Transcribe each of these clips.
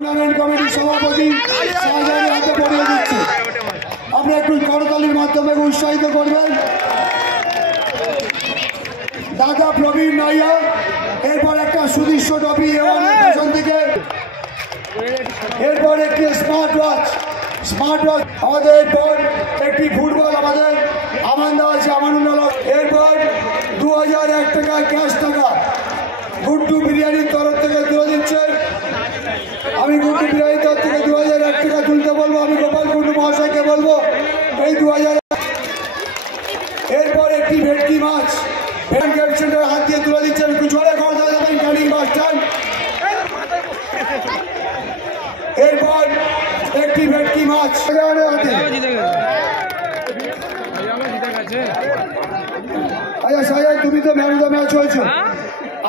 Tournament কমিটির সভাপতি শাহজাহানের হাতে পড়িয়ে দিচ্ছে। আপনারা একটু করতালির মাধ্যমে উৎসাহিত করবেন। দাদা প্রবীণ নাইয়া, এরপর একটা সুদৃশ্য ট্রফি পেছন থেকে, এরপর একটি স্মার্ট ওয়াচ আমাদের, এরপর একটি ফুটবল আমাদের আমান্দা আছে আমানুল্লাহ, এরপর 2001 টাকা ক্যাশ টাকা গুড্ডু বিরিয়ানির তরফ থেকে তুলে দিচ্ছে। আমি গুড্ডু বিরিয়ানির তরফ থেকে 2001 টাকা তুলতে বলবো। আমি গোপাল কুন্ডু মহাশয়কে বলবো এই 2000। এরপর একটি ভেটকি মাছ সেন্টার হাত দিয়ে তুলে দিচ্ছেন। একটু জোরে করতে যাবেন ক্যানিং বাস স্ট্যান্ড। এরপর একটি ভেটকি মাছ হাতে। আচ্ছা সাহেব, তুমি তো ম্যান অফ দ্য ম্যাচ হয়েছো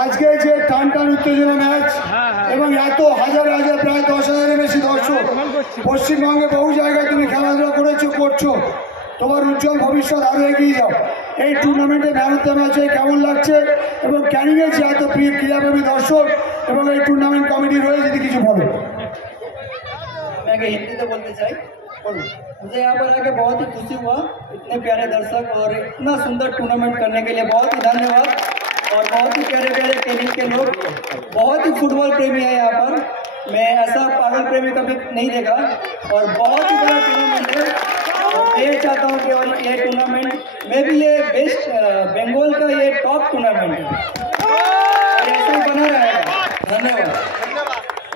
আজকে। যে টান টান উত্তেজনা ম্যাচ এবং এত হাজার হাজার প্রায় 10,000-এর বেশি দর্শক, পশ্চিমবঙ্গে বহু জায়গায় তুমি খেলাধুলা করছো। তোমার উজ্জ্বল ভবিষ্যৎ আরো এগিয়ে যাও। এই টুর্নামেন্টে ম্যান অফ দ্য ম্যাচে কেমন লাগছে এবং ক্যানিংয়ের যে এত প্রিয় ক্রীড়াপ্রেমী দর্শক এবং এই টুর্নামেंट कमेटी रही যদি কিছু বলো। मैं हिंदी तो बोलते चाहिए। मुझे यहाँ पर आके बहुत ही खुशी हुआ, इतने प्यारे दर्शक और इतना सुंदर टूर्नामेंट करने के लिए बहुत ही धन्यवाद। और बहुत ही प्यारे प्यारे कैनिंग के लोग, बहुत ही फुटबॉल प्रेमी है यहाँ पर। मैं ऐसा पागल प्रेमी कभी नहीं देखा और बहुत ही बड़ा टूर्नामेंट है। ये चाहता हूँ कि और ये टूर्नामेंट में भी ये बेस्ट बंगाल का ये टॉप टूर्नामेंट है, ऐसे ही बना रहेगा। धन्यवाद।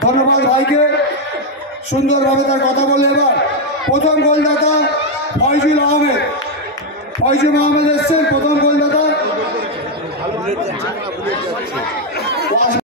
ধন্যবাদ ভাইকে, সুন্দরভাবে তার কথা বলে। এবার প্রথম গোলদাতা ফয়জুল আহমেদ এসছেন। প্রথম গোলদাতা